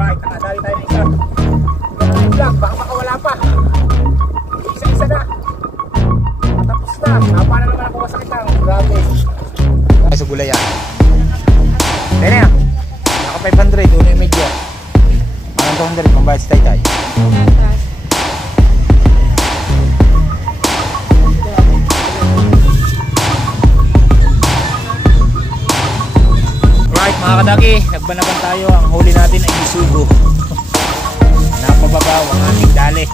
Alright, nakadali tayo ng isa. Vlog, baka makawala pa. Isa-isa na. Tapos na. Paano naman ako masakit lang? Grabe. Ay, sa gulay yan. Dene yan. Naka 500. Uno yung medyo. Parang 200. Pambayad sa tay-tay. Right mga kadagi, nagbanaban tayo. Ang huli natin ay isugo. Napababaw ang aming dali.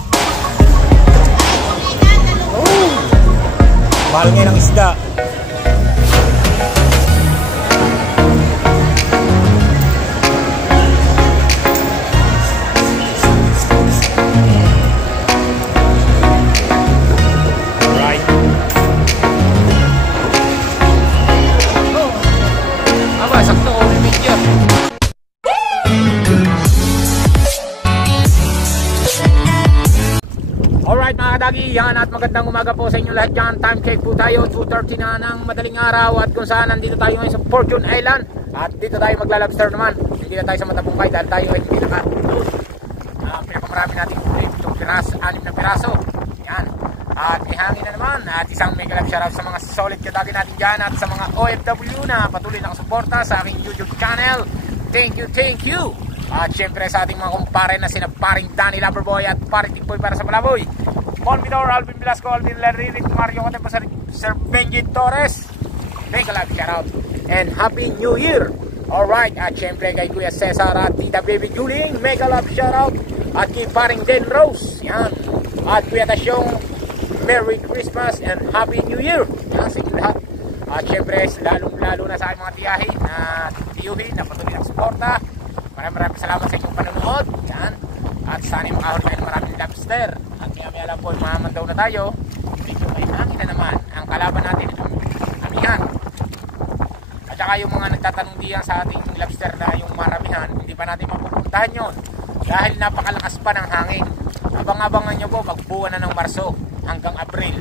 Oh! Mahal ngayon ang isda. Alright mga kadagi, yan at magandang umaga po sa inyo lahat dyan. Time check po tayo, 2:30 na ng madaling araw. At kung saan nandito tayo ngayon sa Fortune Island. At dito tayo maglalobster naman. Hindi na tayo sa Matabungkay dahil tayo ay hindi naka-load. Pinakamarami natin ulit itong piras, 6 na piraso. Yan. At may hangin na naman. At isang mega love shoutout sa mga solid kadagi natin dyan. At sa mga OFW na patuloy nakasuporta sa aking YouTube channel. Thank you, thank you. At syempre sa ating mga kumpare na sina paring Danny Loverboy at paring Tikboy para sa Palaboy, Mon Vidor, Alvin Velasco, Alvin Laririt, Mario Cotempo, Sir Benji Torres. Make a live shoutout and Happy New Year. Alright, at syempre kay Kuya Cesar at Tita Baby Juling, make a live shoutout. At kay paring Den Rose, yan. At Kuya Tasyong, Merry Christmas and Happy New Year. Yan sa inyo lahat. At syempre lalo na sa aking mga tiyahin na tiyuhin na patuloy ng suporta. Maraming salamat sa inyong panonood. Yan. At sana yung makahuli tayo ng maraming lobster. At maya lang po, mamandaw na tayo. Medyo may hangin na naman. Ang kalaban natin, amihan. At saka yung mga nagtatanong diyan sa ating lobster na yung maramihan, hindi pa natin mapupuntahan yon dahil napakalakas pa ng hangin. Abang-abangan nyo po, magbuwan na ng Marso hanggang Abril.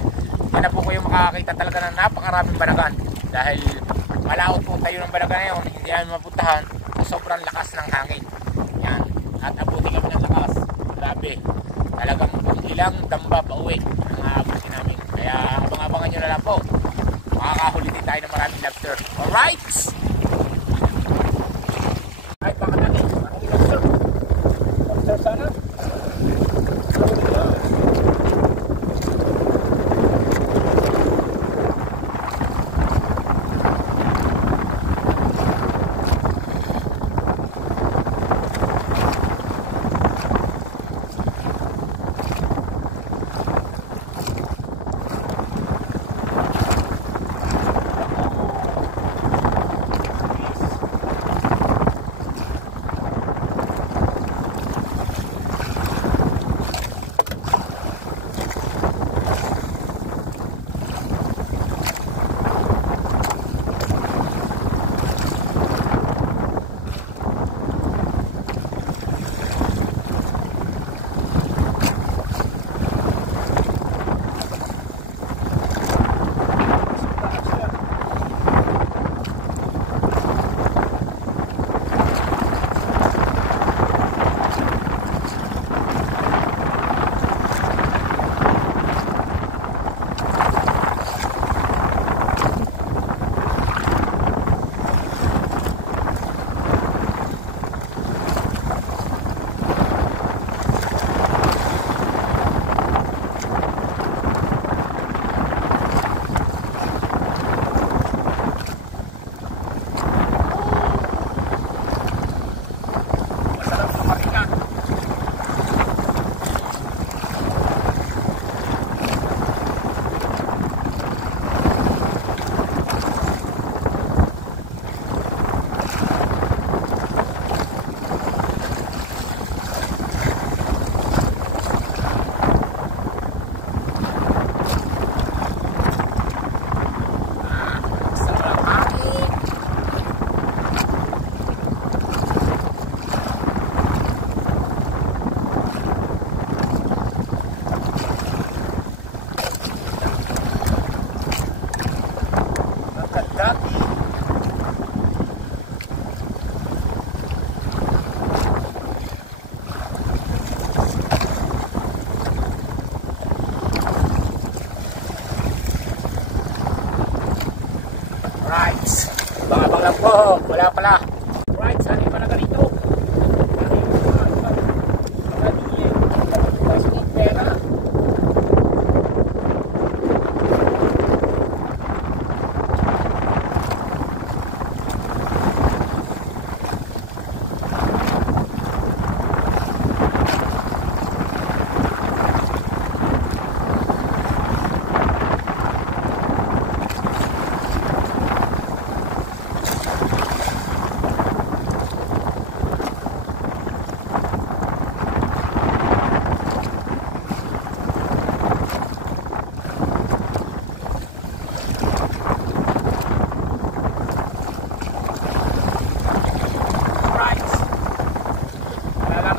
Yan na po kayo makakakita talaga ng napakaraming banagan. Dahil malaot po tayo ng banagan ngayon, hindi namin mapuntahan. Sobrang lakas ng hangin. Yan. At abuti kami ng lakas. Grabe. Talagang ilang damba pa uwi ang aabutin namin. Kaya abang-abangan nyo na lang po. Makakahuli din tayo ng maraming lobster. Alright! Ay, baka natin. Maraming lobster. Lobster sana.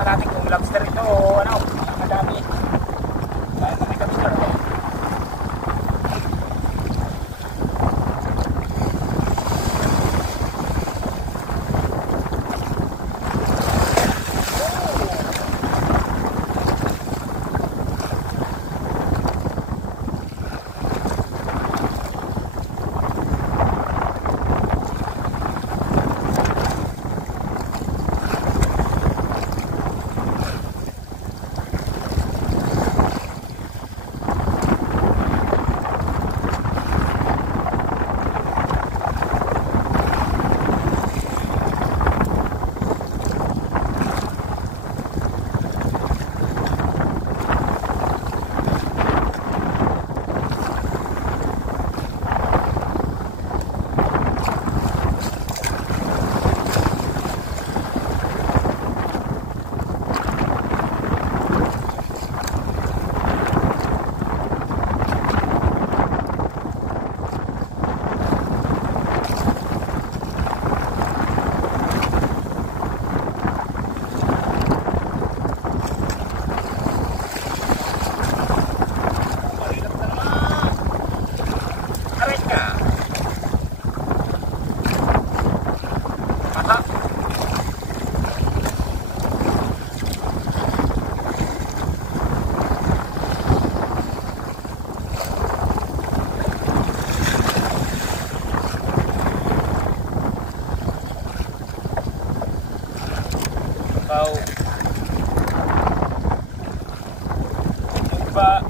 natin kung lobster ito o ano, nakadami. Dahil pa may lobster eh. Kau coba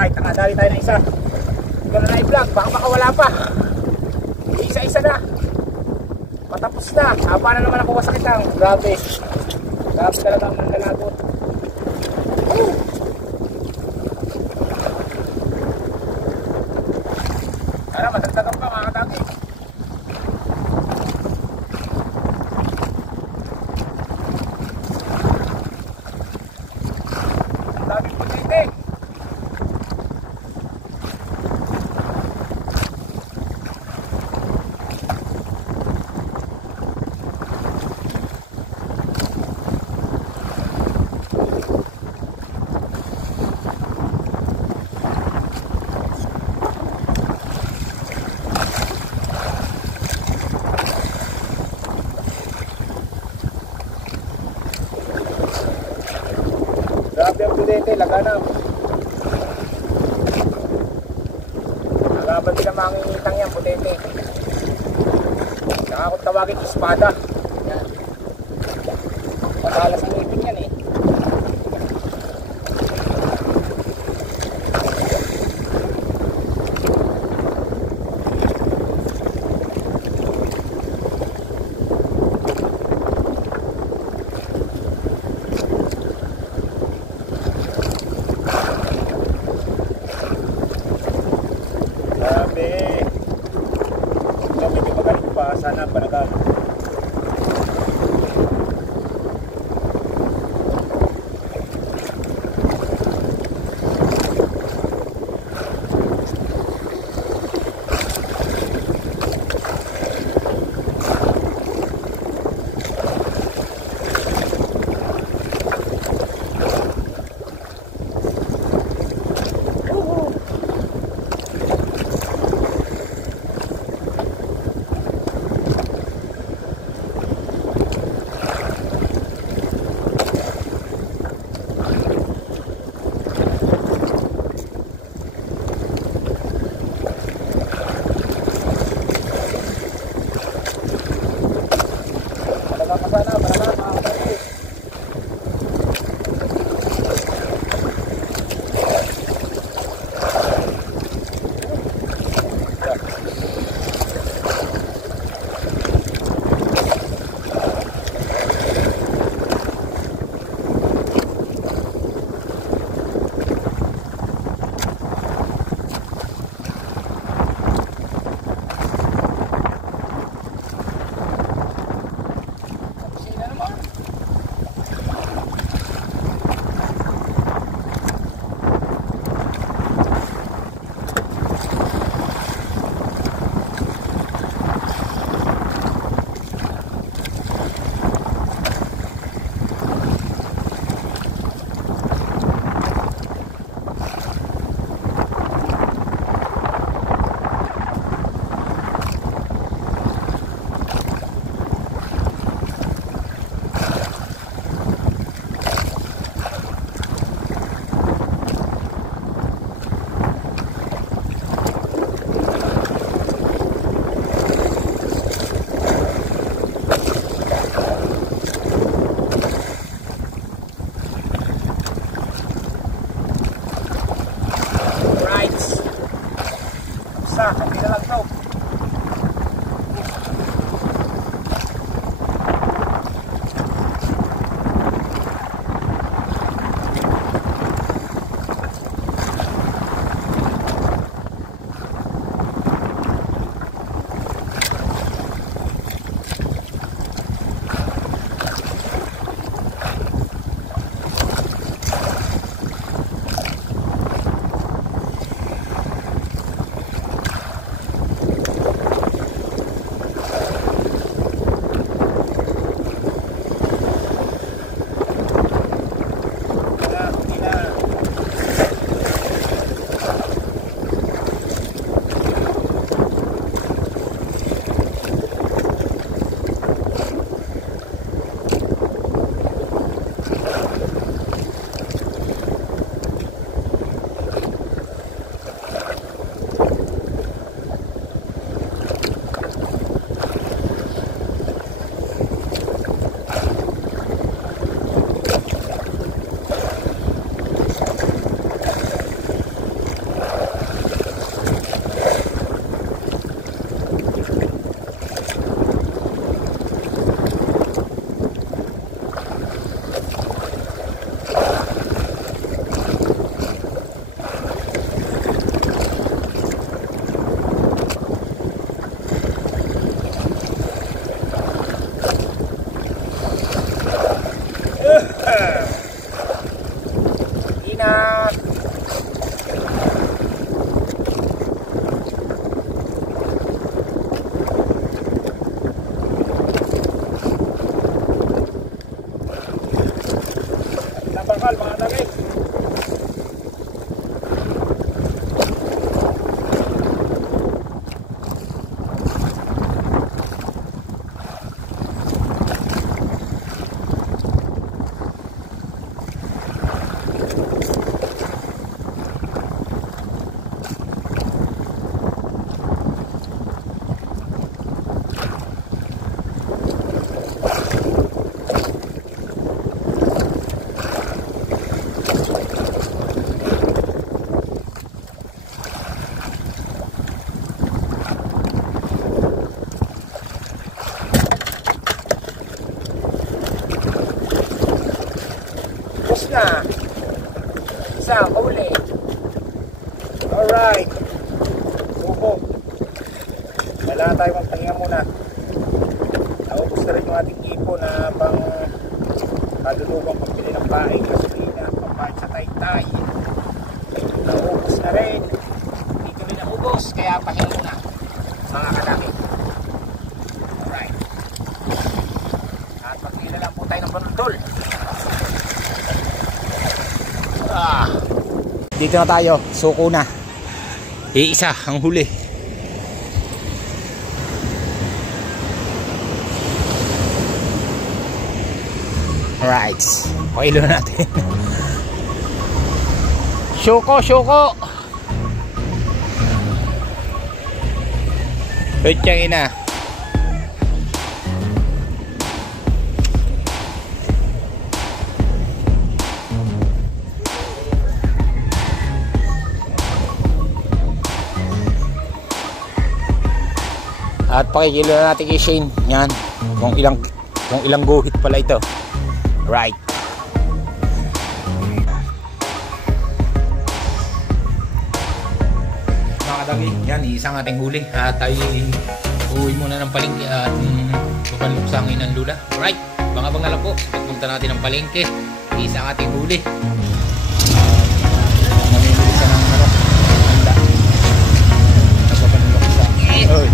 Alright, nakadali tayo ng isa. Hindi ko na na-vlog, baka wala pa. Isa-isa na. Patapos na. Haba na naman ako kasakitang. Grabe. Grabe talaga ang nangalagot. Tara, matagtagan pa mga katagi. Ang daming putitik. Grabe ang pudete, laganap. Nagaban din ang mga ngitang yan, pudete. Saka kung tawagin espada. Yan. Matalas ang ipin yan eh. Medyo magaling pa, sana panagal. Hindi na lang to. muna. Isa, huli. Alright. Suko. Kailangan tayo magpahinga muna. Naubos na rin yung ating ipo na pang kadulubang pagbili ng paing, gasolina, pambayad sa taytay. Naubos na rin. Dito rin naubos, kaya pahinga muna. Mga kadami. Alright. At pagpila lang po tayo ng panutol. Dito na tayo, suko na. Iisa ang huli. Alright, pailo natin. Syuko. Pwede ina. At pakikilo na natin kay Shane. Yan, kung ilang guhit pala ito. Right. Mga kadagi, yan, isang ating huli. At tayo uwi muna ng palengke at papanluksangin ng lula. Right, bang-abang na lang po. Pagpunta natin ng palengke, isang ating huli. Namimili ka ng handa. Nagpapanluksangin. Oy.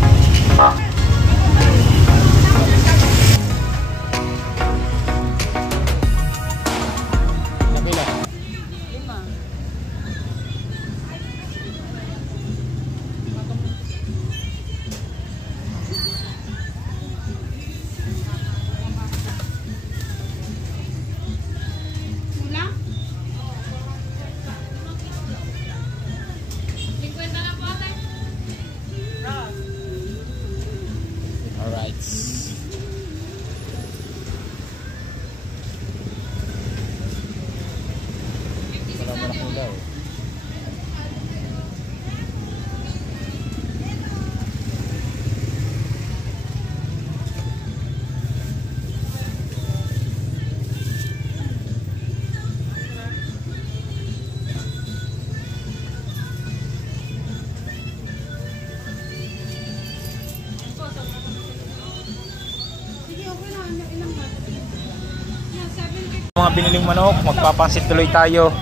Mga biniling manok, magpapansit tuloy tayo.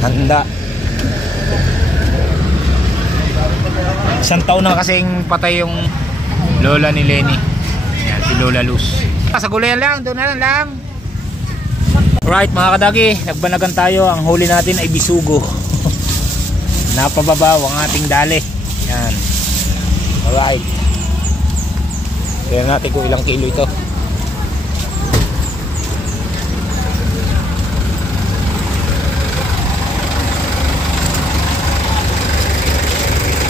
Handa. Isang taon na kasing patay yung lola ni Lenny. Yan, si Lola Luz. Sa gulayan lang, doon na lang. Alright mga kadagi, nagbanagan tayo. Ang huli natin ay bisugo. Napababaw ang ating dali. Yan. Alright. Tignan natin kung ilang kilo ito.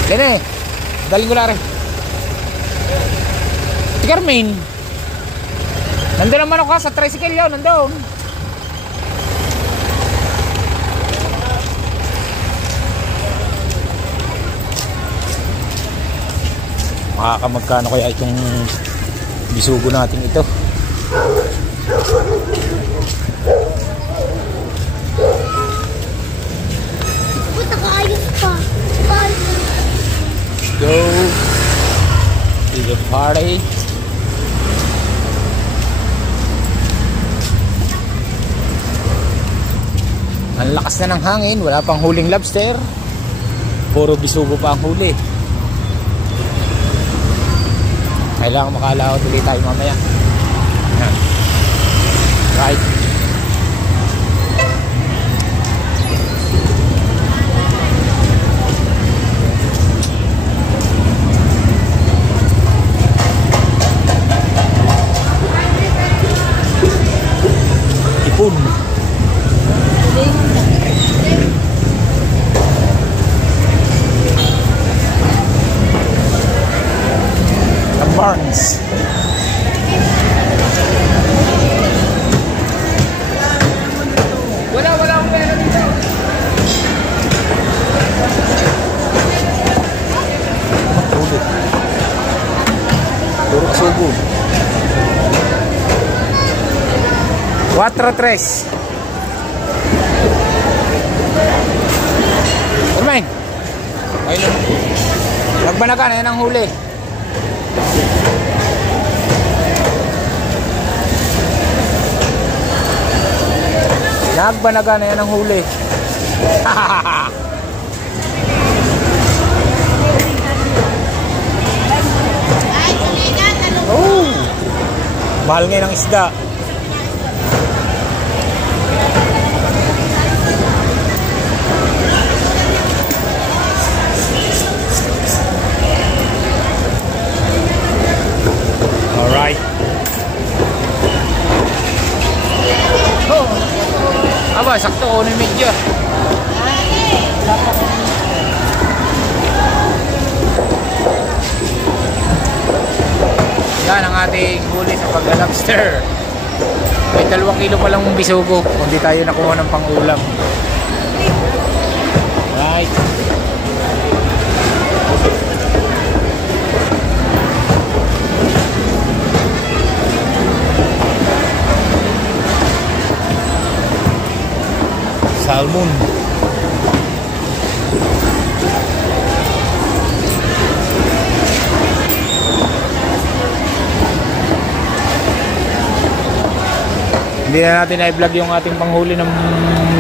Dene, daling ko na rin. Si Carmen, nandun naman ako sa tricycle yun, nandun. Makakamagkano kaya itong bisugo natin ito. Puta ka, ayos pa. Go to the party. Ang lakas na ng hangin, wala pang huling lobster. Puro bisugo pa ang huli. Kailangan makalaot ulit tayo mamaya. Yan. Right. Ipon. Barnes. 4-3. Kumain. Ayun. Nagbanagan, yan ang huli. Nagbanagan, yan ang huli. Oh, mahal ngayon ang isda. Alright. Oh. Aba, sakto ko na medyo. Yan ang ating huli sa pagla-lobster. May 2 kilo pa lang mong bisugo kung di tayo nakuha ng pang-ulam. Right. Salmon. Hindi na natin i-vlog yung ating panghuli ng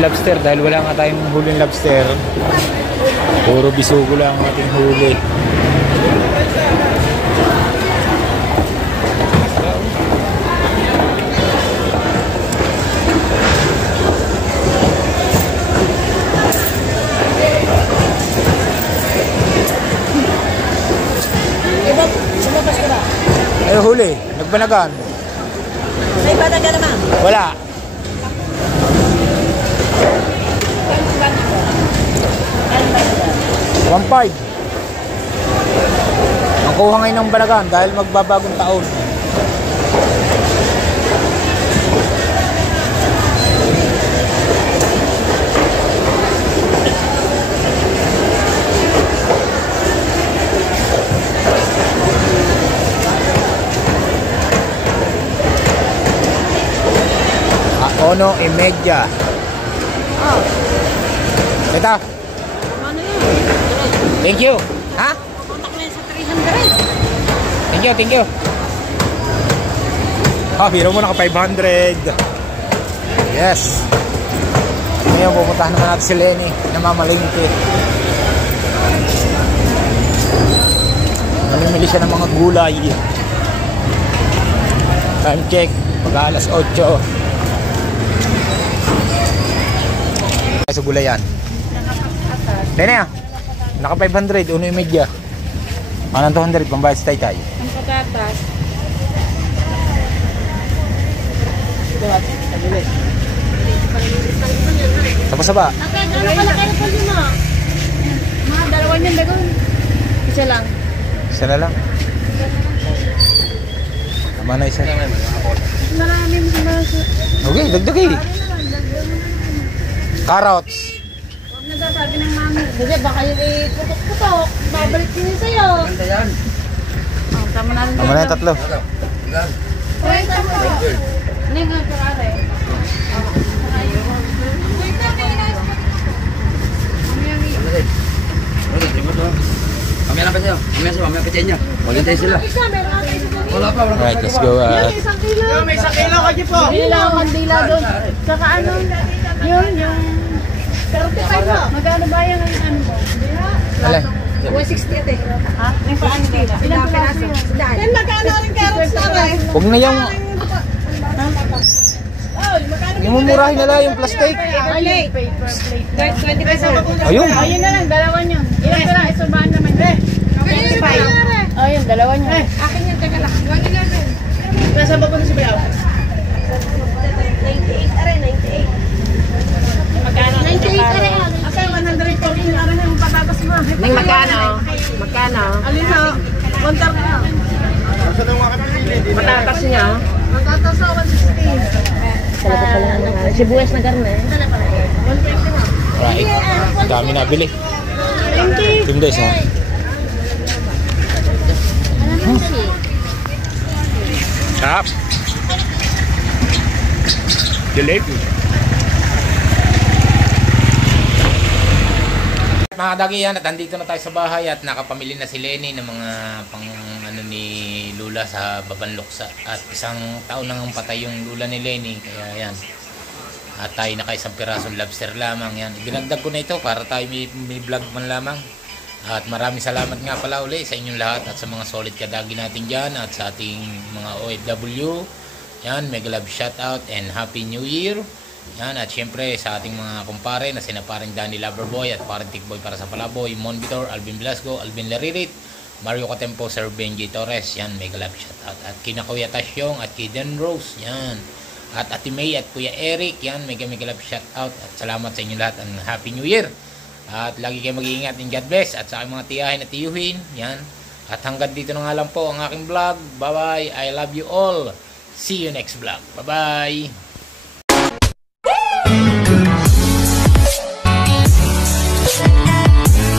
lobster dahil wala nga tayong huling lobster. Puro bisugo lang ang ating huli. Ay, huli. Nagbanagan. May banagan naman. Wala. $1.5. Ang kuha ngayon ng banagan dahil magbabagong taon. Ono e media. Oh. Ito. Ano yun? Thank you. Ha? Kontak na yun sa 300. Thank you, thank you. Biro mo naka 500. Yes. Ngayon pupuntahan naman natin si Lenny. Namamalingki. Namimili siya ng mga gulay. Time check. Pag alas 8. Sa gulayan. Dene ah. Naka 500, uno yung media. Anong 200 pambayad sa Taytay. Ang patatas. Tapos sa ba? Okay, gano'n kalaki na pala mo? Mga dalawa niyan dagon. Isa lang. Isa na lang. Tama na isa. Marami mo. Okay, dagdagi. Carrots. Huwag nagsasabi ng mami. Kasi baka yung putok-putok. Babalik din yun sa'yo. Ganda yan. Oh, tama na rin. Tama na yung 3. Wait, tama. Ano yung karare? Mamaya lang pa sa'yo. Mamaya pa niya. Maghintay sila. Isa, meron ka isa. Wala pa. Alright, let's go. Isang kilo. May isang kilo kayo po. Kandila, kandila doon. Saka ano, yung 35 mo. Magkano ba yung ano mo? Alay. 160 ate. Ha? Yung paano kilo? Ilang piraso? Yan, magkano rin carrots na rin? Huwag na yung... Imumurahin na lang yung plastic. Okay. Paper plate. 20 pesos. Ayun. Ayun na lang, dalawa nyo. Ilang pala, isubahan naman. 25. Ayun, dalawa nyo. Akin yung taga lang. 111. Nasa ba po na si Bayaw? 98 are, 98. Magkano? 98 are. Okay, 114 are na yung patatas mo. Magkano? Magkano? Alin na? Kontar na. Patatas niya? Patatas na 160. Sibuyas na garne. 120 na. Right. Dami na bili. Thank you. Team days ha. Sarap. Jalebi. Mga dagi yan, at andito na tayo sa bahay at nakapamili na si Lenny ng mga pang ano ni Lula sa Babanluksa. At isang taon nang patay yung Lula ni Lenny, kaya yan. At tayo naka isang pirasong lobster lamang yan. Ibinagdag ko na ito para tayo may vlog man lamang. At maraming salamat nga pala uli sa inyong lahat at sa mga solid kadagi natin dyan at sa ating mga OFW. Yan, mega love shoutout and Happy New Year. Yan, at syempre sa ating mga kumpare na sina paring Danny Loverboy at paring Tikboy para sa Palaboy, Mon Vitor, Alvin Blasco, Alvin Laririt, Mario Catempo, Sir Benji Torres. Yan, mega love shoutout. At kina Kuya Tasyong at Kiden Rose. Yan. At Ate May at Kuya Eric. Yan, mega love shoutout. At salamat sa inyo lahat and Happy New Year. At lagi kayo mag-iingat and God bless. At sa aking mga tiyahin at tiyuhin. Yan. At hanggang dito na nga lang po ang aking vlog. Bye bye. I love you all. See you next vlog. Bye bye.